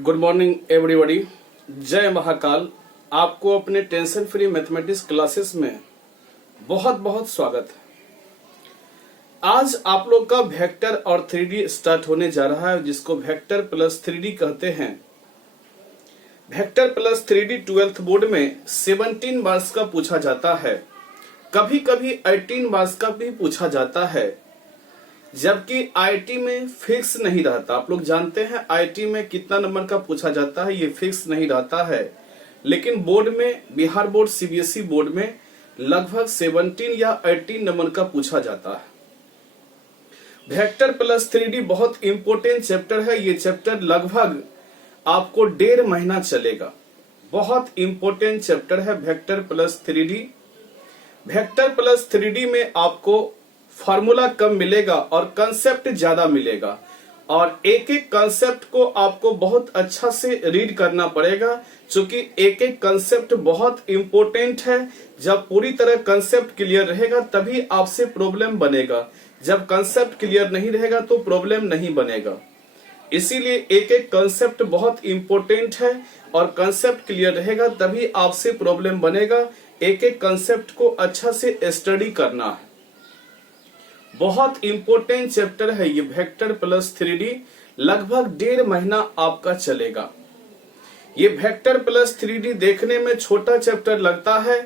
Good morning everybody. जय महाकाल। आपको अपने टेंशन फ्री मैथमेटिक्स क्लासेस में बहुत बहुत स्वागत है। आज आप लोग का वेक्टर और 3D स्टार्ट होने जा रहा है, जिसको वेक्टर प्लस 3D कहते हैं। Vector plus 3D 12th board में 17 मार्क्स का पूछा जाता है, कभी कभी 18 मार्क्स का भी पूछा जाता है, जबकि आईटी में फिक्स नहीं रहता। आप लोग जानते हैं आईटी में कितना नंबर का पूछा जाता है, ये फिक्स नहीं रहता है। लेकिन बोर्ड में, बिहार बोर्ड सीबीएसई बोर्ड में लगभग 17 या 18 नंबर का पूछा जाता है। वेक्टर प्लस 3D बहुत इंपॉर्टेंट चैप्टर है। ये चैप्टर लगभग आपको 1.5 महीना चलेगा। बहुत इंपॉर्टेंट चैप्टर है vector plus 3D। Vector plus 3D में आपको फार्मूला कम मिलेगा और कंसेप्ट ज्यादा मिलेगा, और एक एक कंसेप्ट को आपको बहुत अच्छा से रीड करना पड़ेगा, क्योंकि एक एक कंसेप्ट बहुत इंपॉर्टेंट है। जब पूरी तरह कंसेप्ट क्लियर रहेगा तभी आपसे प्रॉब्लम बनेगा। जब कंसेप्ट क्लियर नहीं रहेगा तो प्रॉब्लम नहीं बनेगा। इसीलिए एक एक कंसेप्ट बहुत इंपॉर्टेंट है, और कंसेप्ट क्लियर रहेगा तभी आपसे प्रॉब्लम बनेगा। एक एक कंसेप्ट को अच्छा से स्टडी करना है। बहुत इंपॉर्टेंट चैप्टर है ये वेक्टर प्लस 3D। लगभग 1.5 महीना आपका चलेगा। ये वेक्टर प्लस 3D देखने में छोटा चैप्टर लगता है,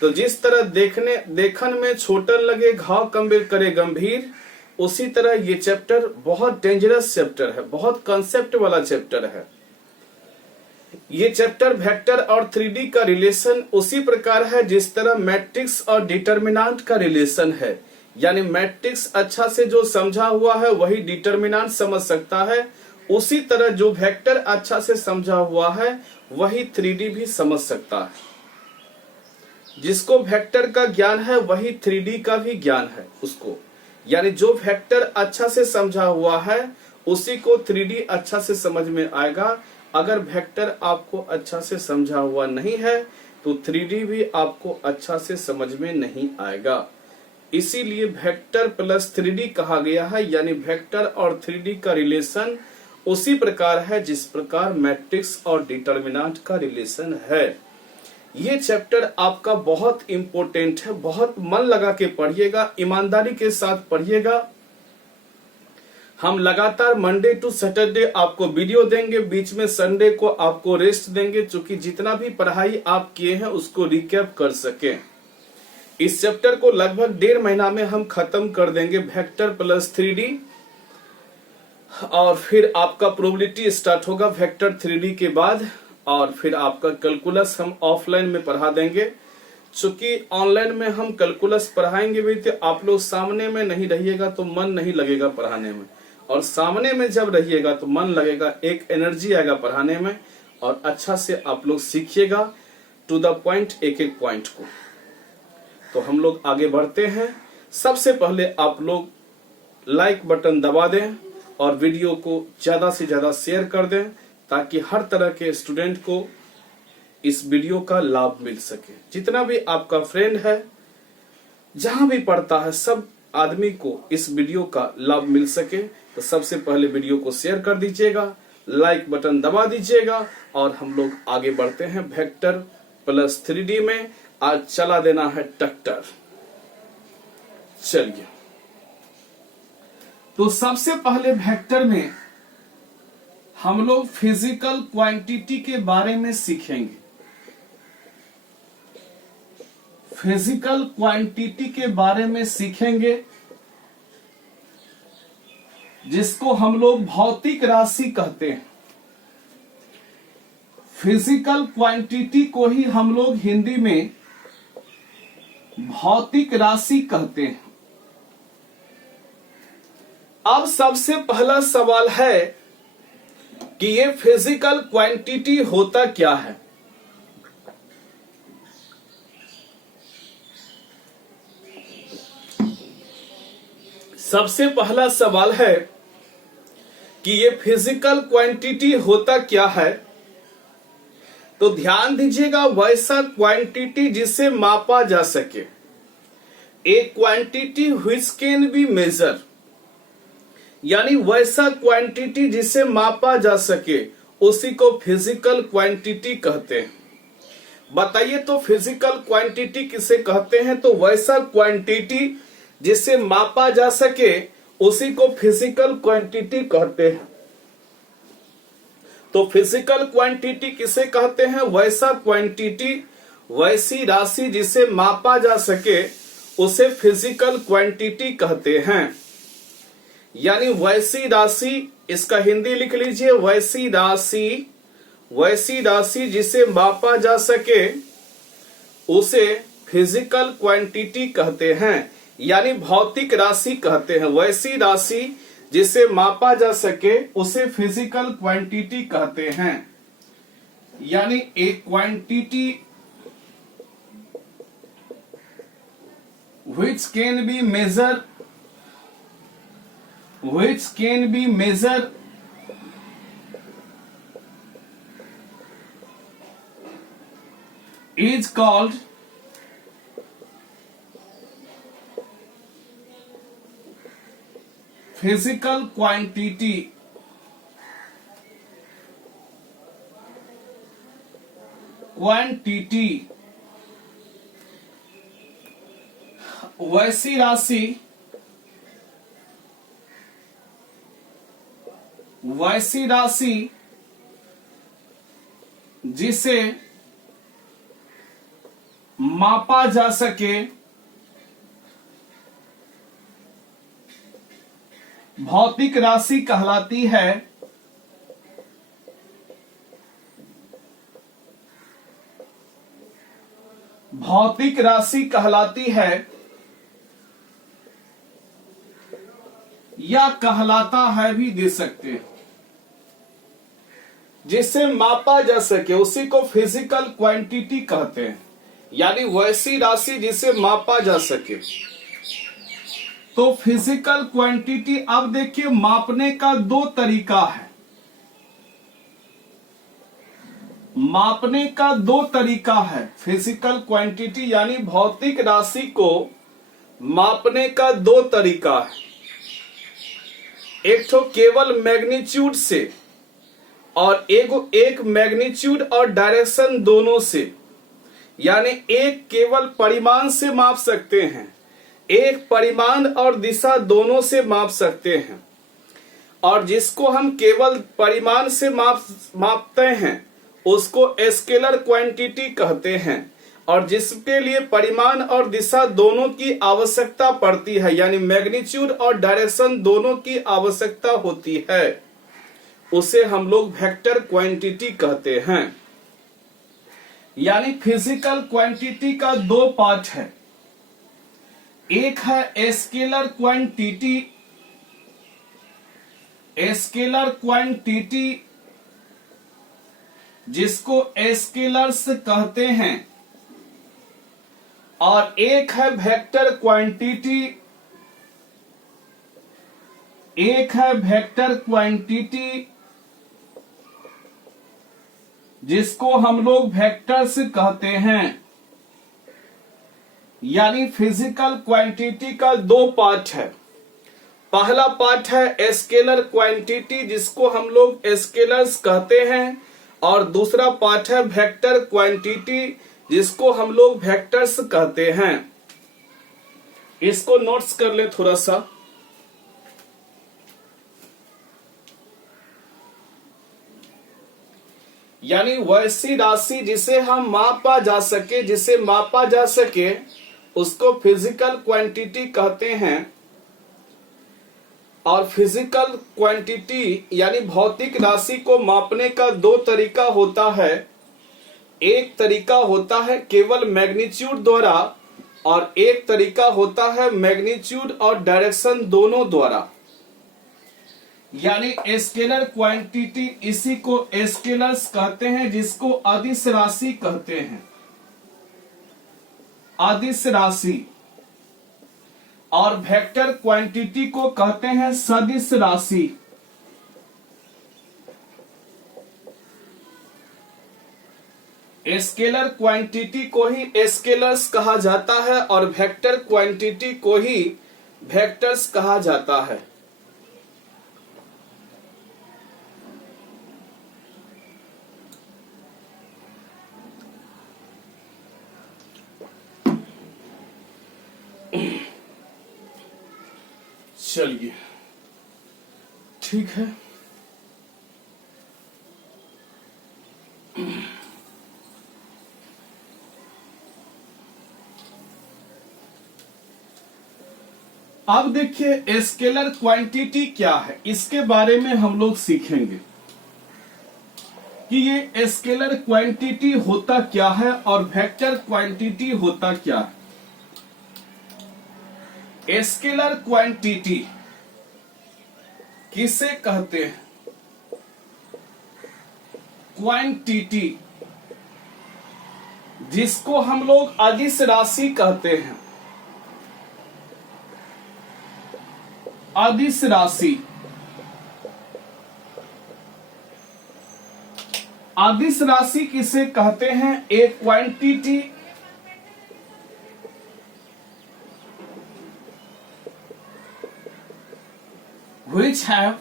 तो जिस तरह देखन में छोटा लगे घाव कम्बेर करे गंभीर, उसी तरह ये चैप्टर बहुत डेंजरस चैप्टर है, बहुत कंसेप्ट वाला चैप्टर है। ये चैप्टर वेक्टर और 3D का रिलेशन उसी प्रकार है जिस तरह मैट्रिक्स और डिटर्मिनेंट का रिलेशन है। यानी मैट्रिक्स अच्छा से जो समझा हुआ है वही डिटर्मिनेंट समझ सकता है, उसी तरह जो वेक्टर अच्छा से समझा हुआ है वही 3D भी समझ सकता है। जिसको वेक्टर का ज्ञान है वही 3D का भी ज्ञान है उसको। यानी जो वेक्टर अच्छा से समझा हुआ है उसी को 3D अच्छा से समझ में आएगा। अगर वेक्टर आपको अच्छा से समझा हुआ नहीं है तो 3D भी आपको अच्छा से समझ में नहीं आएगा। इसीलिए वेक्टर प्लस 3D कहा गया है। यानी वेक्टर और 3D का रिलेशन उसी प्रकार है जिस प्रकार मैट्रिक्स और डिटर्मिनेंट का रिलेशन है। ये चैप्टर आपका बहुत इंपॉर्टेंट है। बहुत मन लगा के पढ़िएगा, ईमानदारी के साथ पढ़िएगा। हम लगातार मंडे टू सैटरडे आपको वीडियो देंगे, बीच में संडे को आपको रेस्ट देंगे, क्योंकि जितना भी पढ़ाई आप किए हैं उसको रिकैप कर सकें। इस चैप्टर को लगभग 1.5 महीना में हम खत्म कर देंगे, वेक्टर प्लस 3D। और फिर आपका प्रोबेबिलिटी स्टार्ट होगा वेक्टर 3D के बाद, और फिर आपका कैलकुलस हम ऑफलाइन में पढ़ा देंगे। चूंकि ऑनलाइन में हम कैलकुलस पढ़ाएंगे भी तो आप लोग सामने में नहीं रहिएगा तो मन नहीं लगेगा पढ़ाने में, और सामने में जब रहिएगा तो मन लगेगा, एक एनर्जी आएगा पढ़ाने में, और अच्छा से आप लोग सीखिएगा टू द पॉइंट, एक एक पॉइंट को। तो हम लोग आगे बढ़ते हैं। सबसे पहले आप लोग लाइक बटन दबा दें और वीडियो को ज्यादा से ज्यादा शेयर कर दें, ताकि हर तरह के स्टूडेंट को इस वीडियो का लाभ मिल सके। जितना भी आपका फ्रेंड है, जहां भी पढ़ता है, सब आदमी को इस वीडियो का लाभ मिल सके। तो सबसे पहले वीडियो को शेयर कर दीजिएगा, लाइक बटन दबा दीजिएगा, और हम लोग आगे बढ़ते हैं वेक्टर प्लस 3D में। आज चला देना है ट्रैक्टर। चलिए, तो सबसे पहले वेक्टर में हम लोग फिजिकल क्वांटिटी के बारे में सीखेंगे। फिजिकल क्वांटिटी के बारे में सीखेंगे, जिसको हम लोग भौतिक राशि कहते हैं। फिजिकल क्वांटिटी को ही हम लोग हिंदी में भौतिक राशि कहते हैं। अब सबसे पहला सवाल है कि ये फिजिकल क्वांटिटी होता क्या है। सबसे पहला सवाल है कि ये फिजिकल क्वांटिटी होता क्या है। तो ध्यान दीजिएगा, वैसा क्वांटिटी जिसे मापा जा सके, a quantity which can be measure. यानी वैसा क्वांटिटी जिसे मापा जा सके, उसी को फिजिकल क्वांटिटी कहते हैं। बताइए तो फिजिकल क्वांटिटी किसे कहते हैं? तो वैसा क्वांटिटी जिसे मापा जा सके उसी को फिजिकल क्वांटिटी कहते हैं। तो फिजिकल क्वांटिटी किसे कहते हैं? वैसा क्वांटिटी, वैसी राशि जिसे मापा जा सके उसे फिजिकल क्वांटिटी कहते हैं। यानी वैसी राशि, इसका हिंदी लिख लीजिए, वैसी राशि जिसे मापा जा सके उसे फिजिकल क्वांटिटी कहते हैं, यानी भौतिक राशि कहते हैं। वैसी राशि जिसे मापा जा सके उसे फिजिकल क्वांटिटी कहते हैं। यानी एक quantity which can be measured is called physical quantity. वैसी राशि जिसे मापा जा सके भौतिक राशि कहलाती है। भौतिक राशि कहलाती है या कहलाता है भी दे सकते हैं। जिसे मापा जा सके उसी को फिजिकल क्वांटिटी कहते हैं, यानी वैसी राशि जिसे मापा जा सके। तो फिजिकल क्वांटिटी, अब देखिए मापने का दो तरीका है। मापने का दो तरीका है फिजिकल क्वांटिटी यानी भौतिक राशि को मापने का दो तरीका है। एक तो केवल मैग्नीट्यूड से और एक मैग्नीट्यूड और डायरेक्शन दोनों से, यानी एक केवल परिमाण से माप सकते हैं, एक परिमाण और दिशा दोनों से माप सकते हैं। और जिसको हम केवल परिमाण से मापते हैं उसको स्केलर क्वांटिटी कहते हैं, और जिसके लिए परिमाण और दिशा दोनों की आवश्यकता पड़ती है, यानी मैग्नीट्यूड और डायरेक्शन दोनों की आवश्यकता होती है, उसे हम लोग वेक्टर क्वांटिटी कहते हैं। यानी फिजिकल क्वांटिटी का दो पार्ट है। एक है स्केलर क्वांटिटी जिसको स्केलर्स कहते हैं, और एक है वेक्टर क्वांटिटी जिसको हम लोग वेक्टर्स कहते हैं। यानी फिजिकल क्वांटिटी का दो पार्ट है। पहला पार्ट है स्केलर क्वांटिटी जिसको हम लोग स्केलर्स कहते हैं, और दूसरा पार्ट है वेक्टर क्वांटिटी जिसको हम लोग वेक्टर्स कहते हैं। इसको नोट्स कर ले थोड़ा सा। यानी वैसी राशि जिसे हम मापा जा सके उसको फिजिकल क्वांटिटी कहते हैं। और फिजिकल क्वांटिटी यानी भौतिक राशि को मापने का दो तरीका होता है। एक तरीका होता है केवल मैग्नीट्यूड द्वारा, और एक तरीका होता है मैग्नीट्यूड और डायरेक्शन दोनों द्वारा। यानी स्केलर क्वांटिटी, इसी को स्केलर्स कहते हैं, जिसको अदिश राशि कहते हैं, अदिश राशि। और वेक्टर क्वांटिटी को कहते हैं सदिश राशि। स्केलर क्वांटिटी को ही स्केलर्स कहा जाता है और वेक्टर क्वांटिटी को ही वेक्टर्स कहा जाता है। चलिए ठीक है। अब देखिए स्केलर क्वांटिटी क्या है, इसके बारे में हम लोग सीखेंगे कि ये स्केलर क्वांटिटी होता क्या है और वेक्टर क्वांटिटी होता क्या है। स्केलर क्वांटिटी किसे कहते हैं? क्वांटिटी जिसको हम लोग अदिश राशि कहते हैं। अदिश राशि, अदिश राशि किसे कहते हैं? ए quantity which have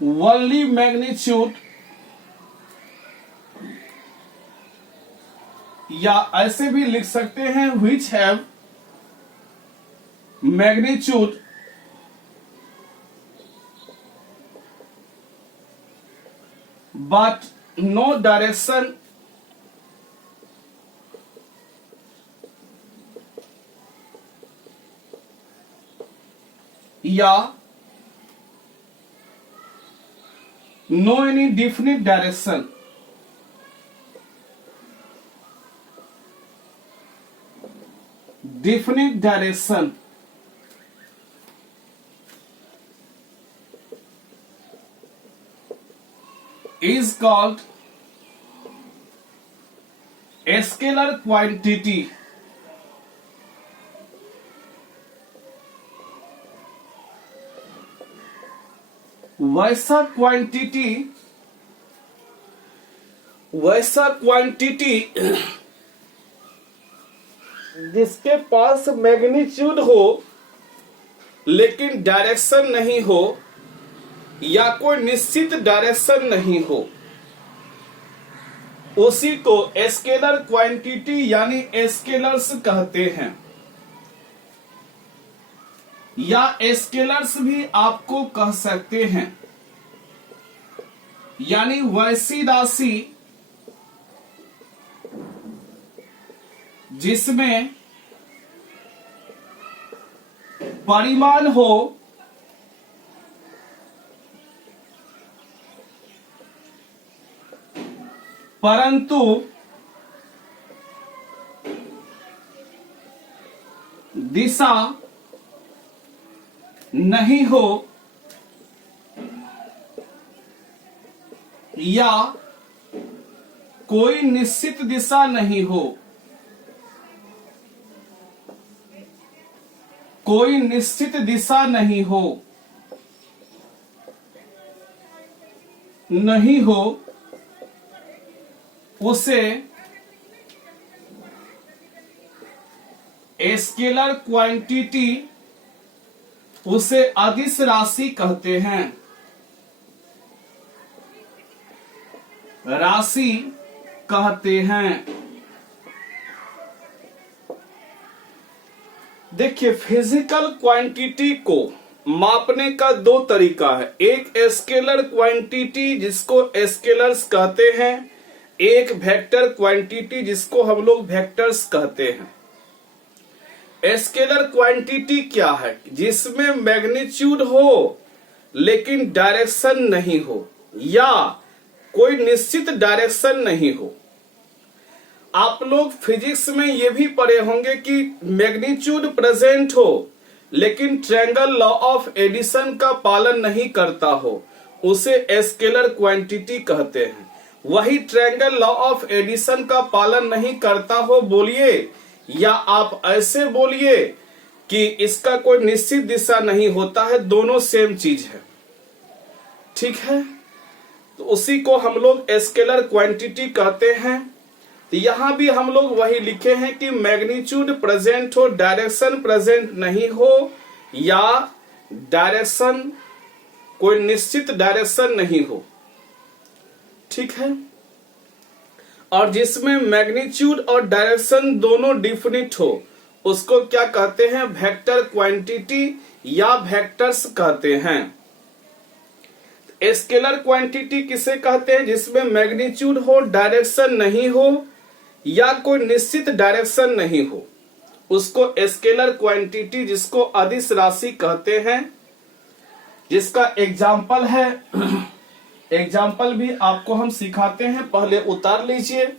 only magnitude, या ऐसे भी लिख सकते हैं which have magnitude but no direction या no any definite direction। definite direction is called a scalar quantity। वैसा क्वांटिटी जिसके पास मैग्नीट्यूड हो लेकिन डायरेक्शन नहीं हो, या कोई निश्चित डायरेक्शन नहीं हो, उसी को स्केलर क्वांटिटी यानी स्केलर्स कहते हैं। या स्केलर्स भी आपको कह सकते हैं, यानी वैसी राशि जिसमें परिमाण हो परंतु दिशा नहीं हो, या कोई निश्चित दिशा नहीं हो, कोई निश्चित दिशा नहीं हो, उसे स्केलर क्वांटिटी, उसे अदिश राशि कहते हैं। राशि कहते हैं। देखिए फिजिकल क्वांटिटी को मापने का दो तरीका है। एक स्केलर क्वांटिटी जिसको स्केलर्स कहते हैं, एक वेक्टर क्वांटिटी जिसको हम लोग वेक्टर्स कहते हैं। स्केलर क्वांटिटी क्या है? जिसमें मैग्नीट्यूड हो लेकिन डायरेक्शन नहीं हो, या कोई निश्चित डायरेक्शन नहीं हो। आप लोग फिजिक्स में ये भी पढ़े होंगे कि मैग्नीट्यूड प्रेजेंट हो लेकिन ट्रायंगल लॉ ऑफ एडिशन का पालन नहीं करता हो, उसे स्केलर क्वांटिटी कहते हैं। वही ट्रायंगल लॉ ऑफ एडिशन का पालन नहीं करता हो बोलिए, या आप ऐसे बोलिए कि इसका कोई निश्चित दिशा नहीं होता है, दोनों सेम चीज है। ठीक है, तो उसी को हम लोग स्केलर क्वांटिटी कहते हैं। तो यहां भी हम लोग वही लिखे हैं कि मैग्नीट्यूड प्रेजेंट हो, डायरेक्शन प्रेजेंट नहीं हो, या डायरेक्शन कोई निश्चित डायरेक्शन नहीं हो। ठीक है, और जिसमें मैग्नीट्यूड और डायरेक्शन दोनों डिफिनिट हो उसको क्या कहते हैं? वेक्टर क्वांटिटी या वेक्टर्स कहते हैं। स्केलर क्वांटिटी किसे कहते हैं? जिसमें मैग्नीट्यूड हो, डायरेक्शन नहीं हो या कोई निश्चित डायरेक्शन नहीं हो, उसको स्केलर क्वांटिटी, जिसको अदिश राशि कहते हैं। जिसका एग्जाम्पल है, एग्जाम्पल भी आपको हम सिखाते हैं, पहले उतार लीजिए।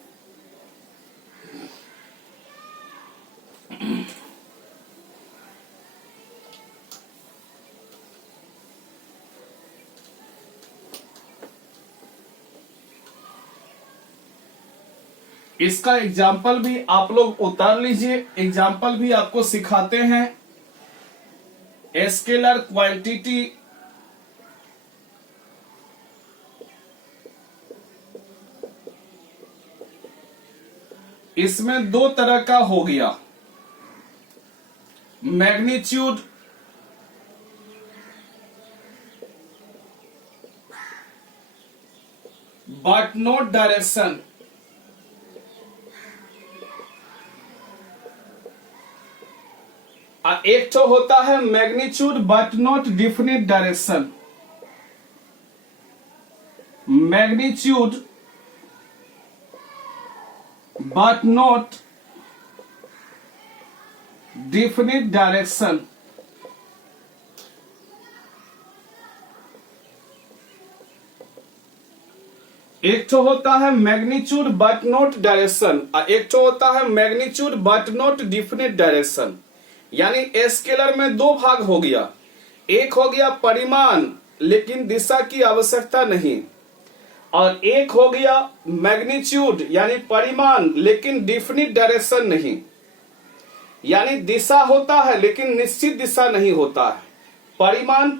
इसका एग्जाम्पल भी आप लोग उतार लीजिए, एग्जाम्पल भी आपको सिखाते हैं। स्केलर क्वांटिटी इसमें दो तरह का हो गया, मैग्नीट्यूड बट नॉट डायरेक्शन। एक तो होता है magnitude but not definite direction. Magnitude but not definite direction. एक तो होता है मैग्नीट्यूड बट नॉट डायरेक्शन और एक तो होता है magnitude but not definite direction. यानी स्केलर में दो भाग हो गया, एक हो गया परिमाण लेकिन दिशा की आवश्यकता नहीं, और एक हो गया मैग्नीट्यूड यानी परिमाण लेकिन डिफिनिट डायरेक्शन नहीं। यानी दिशा होता है लेकिन निश्चित दिशा नहीं होता है। परिमाण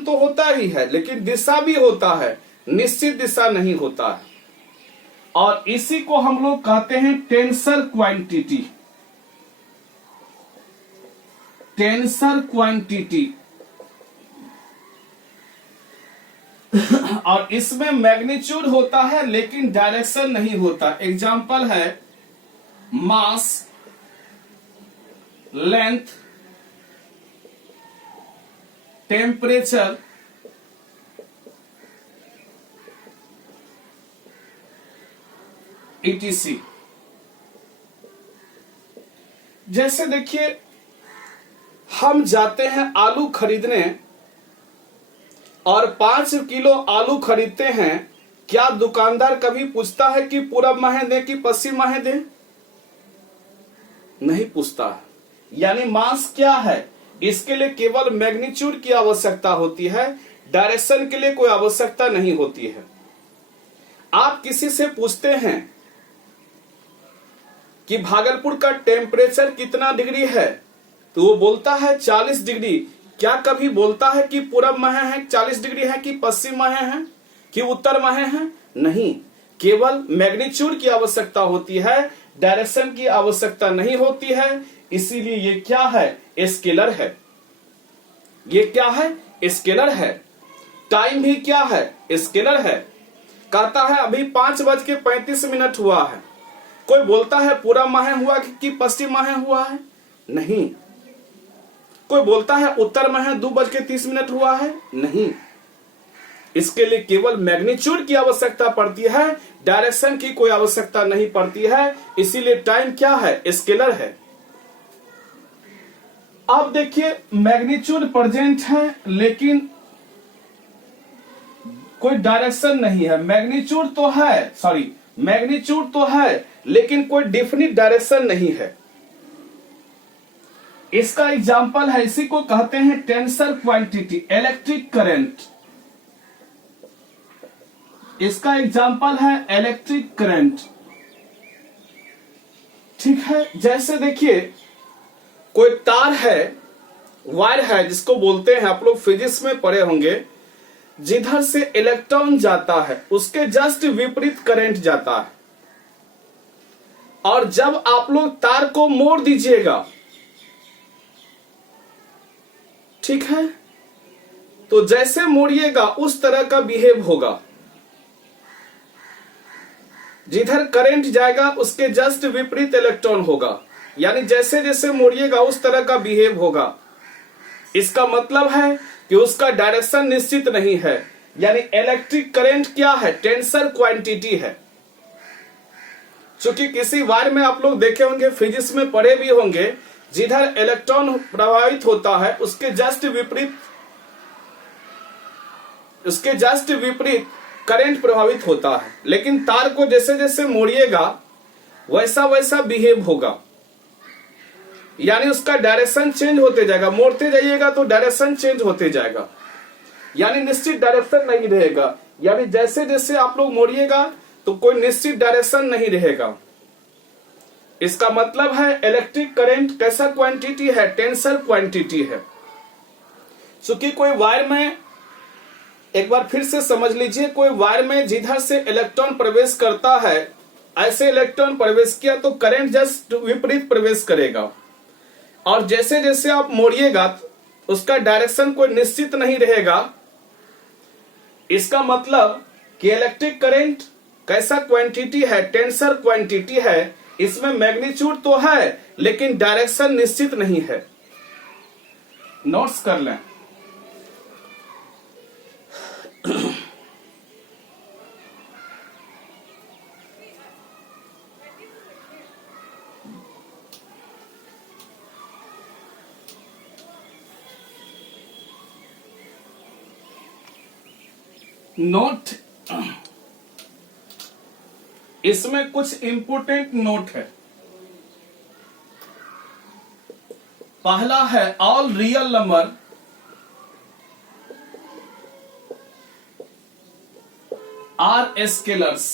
तो होता ही है लेकिन दिशा भी होता है, निश्चित दिशा नहीं होता है। और इसी को हम लोग कहते हैं टेंसर क्वांटिटी। टेंसर क्वांटिटी और इसमें मैग्नीट्यूड होता है लेकिन डायरेक्शन नहीं होता। एग्जाम्पल है मास, लेंथ, टेम्परेचर, etc। जैसे देखिए हम जाते हैं आलू खरीदने और 5 किलो आलू खरीदते हैं, क्या दुकानदार कभी पूछता है कि पूरब माहे दे कि पश्चिम माहे दे? नहीं पूछता। यानी मास क्या है, इसके लिए केवल मैग्नीट्यूड की आवश्यकता होती है, डायरेक्शन के लिए कोई आवश्यकता नहीं होती है। आप किसी से पूछते हैं कि भागलपुर का टेम्परेचर कितना डिग्री है, तो वो बोलता है 40 डिग्री। क्या कभी बोलता है कि पूरब माहे है 40 डिग्री है कि पश्चिम माहे है कि उत्तर माहे है? नहीं, केवल मैग्नीट्यूड की आवश्यकता होती है, डायरेक्शन की आवश्यकता नहीं होती है। इसीलिए ये क्या है? स्केलर है। ये क्या है? स्केलर है। टाइम भी क्या है? स्केलर है। कहता है अभी 5:35 हुआ है, कोई बोलता है पूरब माहे हुआ कि पश्चिम माहे हुआ है? नहीं। कोई बोलता है उत्तर माहे 2:30 हुआ है? नहीं। इसके लिए केवल मैग्नीट्यूड की आवश्यकता पड़ती है, डायरेक्शन की कोई आवश्यकता नहीं पड़ती है। इसीलिए टाइम क्या है? स्केलर है। अब देखिए मैग्नीट्यूड प्रेजेंट है लेकिन कोई डायरेक्शन नहीं है। मैग्नीट्यूड तो है लेकिन कोई डिफिनिट डायरेक्शन नहीं है। इसका एग्जाम्पल है, इसी को कहते हैं टेंसर क्वांटिटी, इलेक्ट्रिक करंट। इसका एग्जाम्पल है इलेक्ट्रिक करंट। ठीक है। जैसे देखिए कोई तार है, वायर है, जिसको बोलते हैं, आप लोग फिजिक्स में पढ़े होंगे, जिधर से इलेक्ट्रॉन जाता है उसके जस्ट विपरीत करंट जाता है। और जब आप लोग तार को मोड़ दीजिएगा, ठीक है, तो जैसे मोड़िएगा उस तरह का बिहेव होगा। जिधर करंट जाएगा उसके जस्ट विपरीत इलेक्ट्रॉन होगा, यानी जैसे जैसे मोड़िएगा उस तरह का बिहेव होगा। इसका मतलब है कि उसका डायरेक्शन निश्चित नहीं है, यानी इलेक्ट्रिक करंट क्या है, टेंसर क्वांटिटी है। चूंकि किसी वायर में आप लोग देखे होंगे, फिजिक्स में पढ़े भी होंगे, जिधर इलेक्ट्रॉन प्रभावित होता है उसके जस्ट विपरीत करंट प्रभावित होता है। लेकिन तार को जैसे जैसे मोड़िएगा वैसा वैसा बिहेव होगा, यानी उसका डायरेक्शन चेंज होते जाएगा। मोड़ते जाइएगा तो डायरेक्शन चेंज होते जाएगा, यानी निश्चित डायरेक्शन नहीं रहेगा। यानी जैसे जैसे आप लोग मोड़िएगा तो कोई निश्चित डायरेक्शन नहीं रहेगा। इसका मतलब है इलेक्ट्रिक करंट कैसा क्वांटिटी है, टेंसर क्वांटिटी है। चूंकि कोई वायर में, एक बार फिर से समझ लीजिए, कोई वायर में जिधर से इलेक्ट्रॉन प्रवेश करता है, ऐसे इलेक्ट्रॉन प्रवेश किया तो करंट जस्ट विपरीत प्रवेश करेगा, और जैसे जैसे आप मोड़िएगा उसका डायरेक्शन कोई निश्चित नहीं रहेगा। इसका मतलब कि इलेक्ट्रिक करंट कैसा क्वांटिटी है, टेंसर क्वांटिटी है। इसमें मैग्नीट्यूड तो है लेकिन डायरेक्शन निश्चित नहीं है। नोट्स कर लें। नोट, इसमें कुछ इंपोर्टेंट नोट है। पहला है all real number are scalars.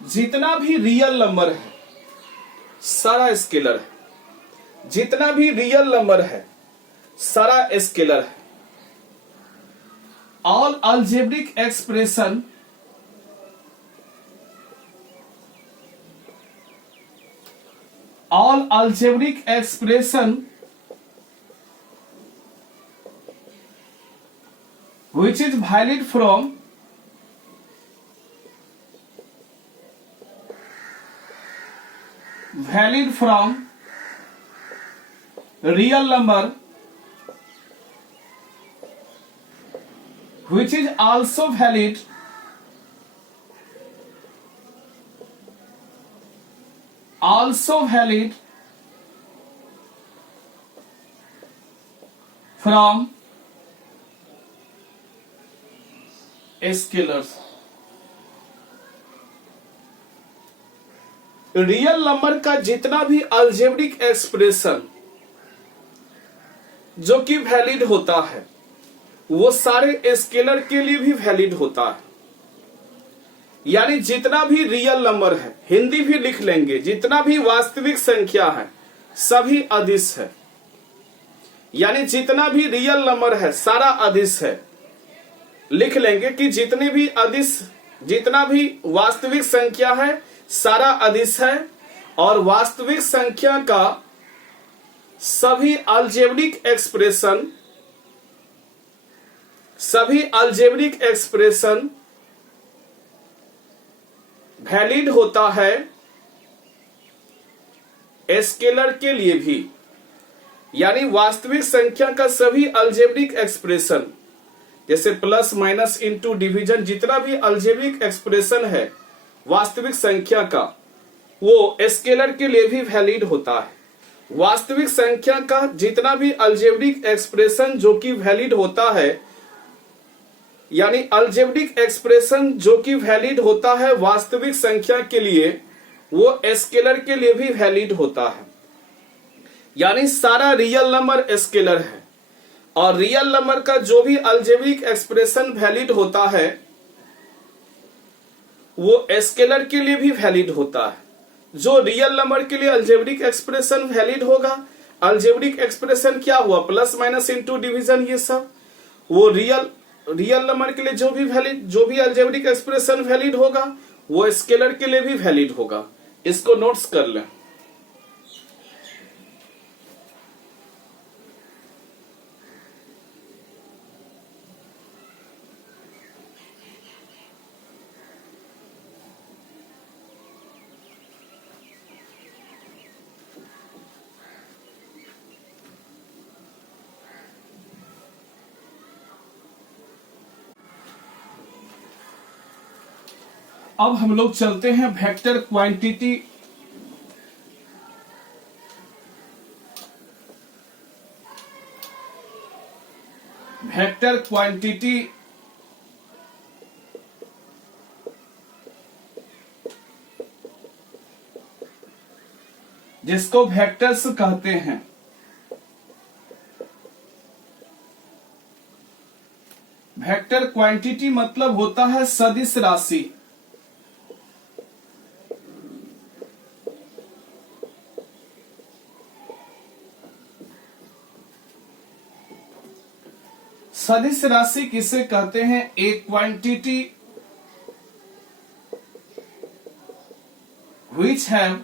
जितना भी रियल नंबर है सारा स्केलर है, जितना भी रियल नंबर है सारा स्केलर है। All algebraic expression which is valid from real number, which is also valid from scalars. Real number का जितना भी अलजेब्रिक एक्सप्रेशन जो कि वैलिड होता है वो सारे स्केलर के लिए भी वैलिड होता है। यानी जितना भी रियल नंबर है, हिंदी भी लिख लेंगे, जितना भी वास्तविक संख्या है सभी अदिश है। यानी जितना भी रियल नंबर है सारा अदिश है। लिख लेंगे कि जितना भी वास्तविक संख्या है सारा अदिश है, और वास्तविक संख्या का सभी अलजेब्रिक एक्सप्रेशन वैलिड होता है स्केलर के लिए भी। यानी वास्तविक संख्या का सभी अलजेब्रिक एक्सप्रेशन, जैसे प्लस माइनस इंटू डिवीजन, जितना भी अलजेब्रिक एक्सप्रेशन है वास्तविक संख्या का वो स्केलर के लिए भी वैलिड होता है। वास्तविक संख्या का जितना भी अलजेब्रिक एक्सप्रेशन जो कि वैलिड होता है, यानी अलजेब्रिक एक्सप्रेशन जो कि वैलिड होता है वास्तविक संख्या के लिए, वो स्केलर के लिए भी वैलिड होता है। यानी सारा रियल नंबर स्केलर है, और रियल नंबर का जो भी अलजेब्रिक एक्सप्रेशन वैलिड होता है वो स्केलर के लिए भी वैलिड होता है। जो रियल नंबर के लिए अलजेब्रिक एक्सप्रेशन वैलिड होगा, अलजेब्रिक एक्सप्रेशन क्या हुआ, प्लस माइनस इंटू डिवीजन, ये सब वो रियल नंबर के लिए जो भी अलजेब्रिक एक्सप्रेशन वैलिड होगा वो स्केलर के लिए भी वैलिड होगा। इसको नोट्स कर लें। अब हम लोग चलते हैं वेक्टर क्वांटिटी। वेक्टर क्वांटिटी जिसको वेक्टर्स कहते हैं। वेक्टर क्वांटिटी मतलब होता है सदिश राशि। सदिश राशि किसे कहते हैं? ए quantity which have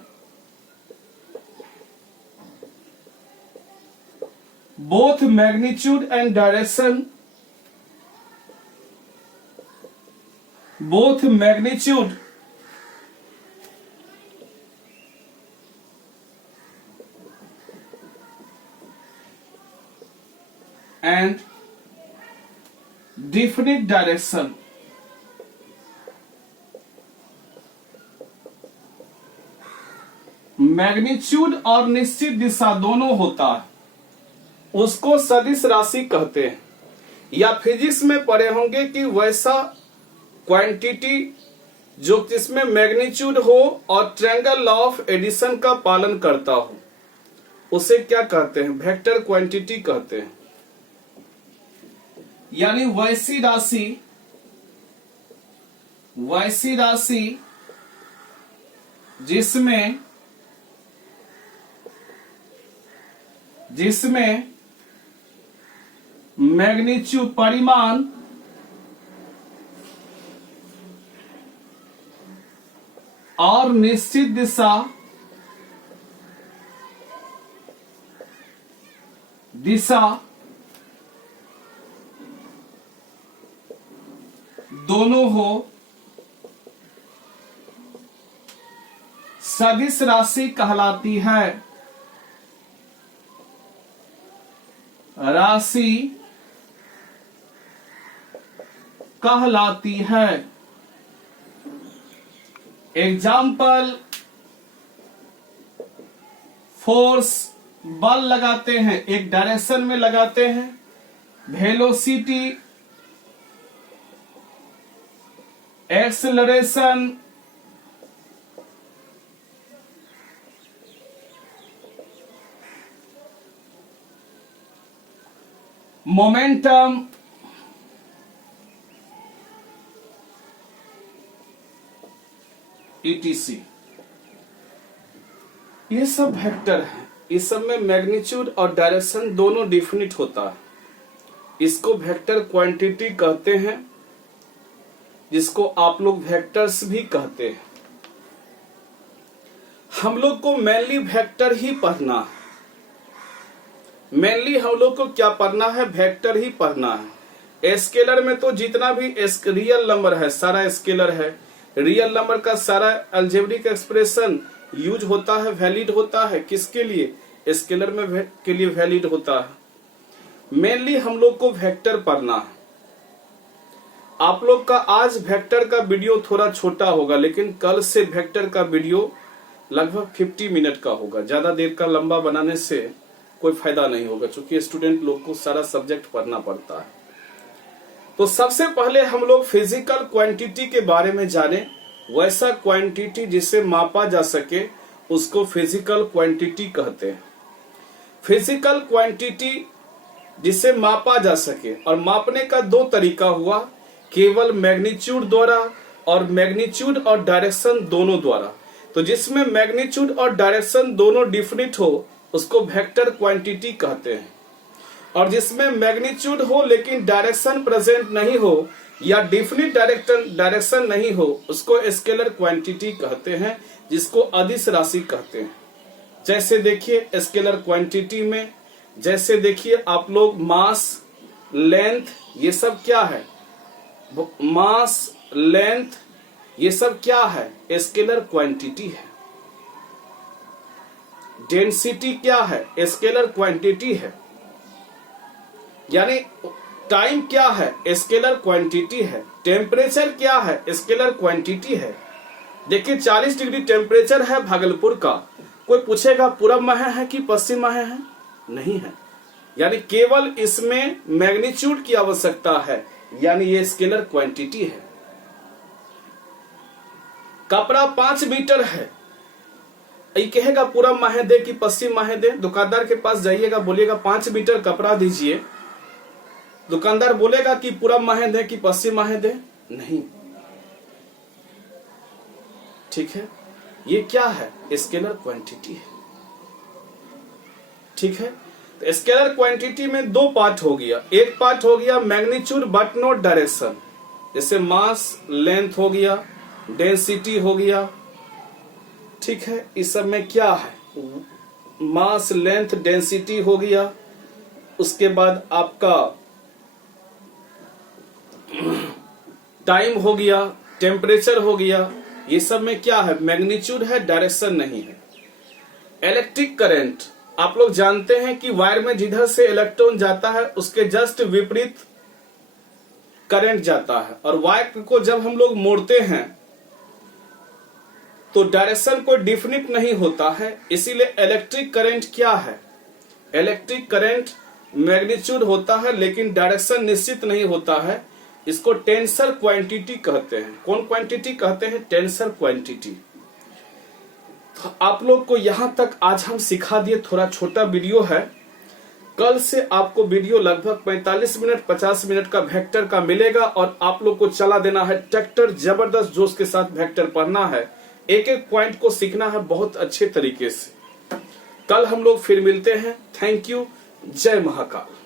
both magnitude and direction, both magnitude and definite direction। Magnitude और निश्चित दिशा दोनों होता है, उसको सदिश राशि कहते हैं। या फिजिक्स में पढ़े होंगे कि वैसा क्वांटिटी जो जिसमें मैग्नीट्यूड हो और ट्रायंगल लॉ ऑफ एडिशन का पालन करता हो, उसे क्या कहते हैं? वेक्टर क्वांटिटी कहते हैं। यानी वैसी राशि जिसमें मैग्नीट्यूड परिमाण और निश्चित दिशा दोनों हो, सदिश राशि कहलाती है। राशि कहलाती है। एग्जाम्पल, फोर्स बल लगाते हैं, एक डायरेक्शन में लगाते हैं। Velocity, acceleration, momentum, etc। ये सब वेक्टर है। इस सब में मैग्नीट्यूड और डायरेक्शन दोनों डिफिनिट होता है। इसको वेक्टर क्वांटिटी कहते हैं, जिसको आप लोग वेक्टर्स भी कहते हैं। हम लोग को मेनली वेक्टर ही पढ़ना है। मेनली हम लोग को क्या पढ़ना है? वेक्टर ही पढ़ना है। स्केलर में तो जितना भी रियल नंबर है सारा स्केलर है। रियल नंबर का सारा अलजेब्रिक एक्सप्रेशन यूज होता है, वैलिड होता है। किसके लिए? स्केलर में के लिए वैलिड होता है। मेनली हम लोग को वेक्टर पढ़ना है। आप लोग का आज वेक्टर का वीडियो थोड़ा छोटा होगा, लेकिन कल से वेक्टर का वीडियो लगभग 50 मिनट का होगा। ज्यादा देर का लंबा बनाने से कोई फायदा नहीं होगा, क्योंकि स्टूडेंट लोग को सारा सब्जेक्ट पढ़ना पड़ता है। तो सबसे पहले हम लोग फिजिकल क्वांटिटी के बारे में जाने। वैसा क्वांटिटी जिसे मापा जा सके उसको फिजिकल क्वांटिटी कहते हैं। फिजिकल क्वांटिटी जिसे मापा जा सके, और मापने का दो तरीका हुआ, केवल मैग्नीट्यूड द्वारा और मैग्नीट्यूड और डायरेक्शन दोनों द्वारा। तो जिसमें मैग्नीट्यूड और डायरेक्शन दोनों डिफिनिट हो उसको वेक्टर क्वांटिटी कहते हैं। और जिसमें मैग्नीट्यूड हो लेकिन डायरेक्शन प्रेजेंट नहीं हो या डिफिनिट डायरेक्शन नहीं हो उसको स्केलर क्वांटिटी कहते हैं, जिसको अदिश राशि कहते हैं। जैसे देखिए स्केलर क्वांटिटी में, जैसे देखिए आप लोग मास, लेंथ, ये सब क्या है? मास, लेंथ, ये सब क्या है? स्केलर क्वांटिटी है। डेंसिटी क्या है? स्केलर क्वांटिटी है। यानी टाइम क्या है? स्केलर क्वांटिटी है। टेम्परेचर क्या है? स्केलर क्वांटिटी है। देखिए 40 डिग्री टेम्परेचर है भागलपुर का। कोई पूछेगा पूरब में है कि पश्चिम में है? नहीं है। यानी केवल इसमें मैग्नीट्यूड की आवश्यकता है, यानी ये स्केलर क्वांटिटी है। कपड़ा 5 मीटर है, ये कहेगा पूरब माहे दे कि पश्चिम माहे दे। दुकानदार के पास जाइएगा, बोलिएगा 5 मीटर कपड़ा दीजिए, दुकानदार बोलेगा कि पूरब माहे दे कि पश्चिम माहे दे? नहीं। ठीक है, ये क्या है? स्केलर क्वांटिटी है। ठीक है, तो स्केलर क्वांटिटी में 2 पार्ट हो गया। एक पार्ट हो गया मैग्नीट्यूड बट नॉट डायरेक्शन, जैसे मास लेंथ हो गया, डेंसिटी हो गया। ठीक है, इस सब में क्या है? मास लेंथ डेंसिटी हो गया, उसके बाद आपका टाइम हो गया, टेम्परेचर हो गया। ये सब में क्या है? मैग्नीट्यूड है, डायरेक्शन नहीं है। इलेक्ट्रिक करंट, आप लोग जानते हैं कि वायर में जिधर से इलेक्ट्रॉन जाता है उसके जस्ट विपरीत करंट जाता है, और वायर को जब हम लोग मोड़ते हैं तो डायरेक्शन कोई डिफिनिट नहीं होता है। इसीलिए इलेक्ट्रिक करंट क्या है? इलेक्ट्रिक करंट मैग्नीट्यूड होता है लेकिन डायरेक्शन निश्चित नहीं होता है। इसको टेंसर क्वांटिटी कहते हैं। कौन क्वांटिटी कहते हैं? Tensor quantity. तो आप लोग को यहां तक आज हम सिखा दिए। थोड़ा छोटा वीडियो है, कल से आपको वीडियो लगभग 45 मिनट 50 मिनट का वेक्टर का मिलेगा, और आप लोग को चला देना है ट्रैक्टर। जबरदस्त जोश के साथ वेक्टर पढ़ना है, एक एक पॉइंट को सीखना है बहुत अच्छे तरीके से। कल हम लोग फिर मिलते हैं। Thank you. जय महाकाल।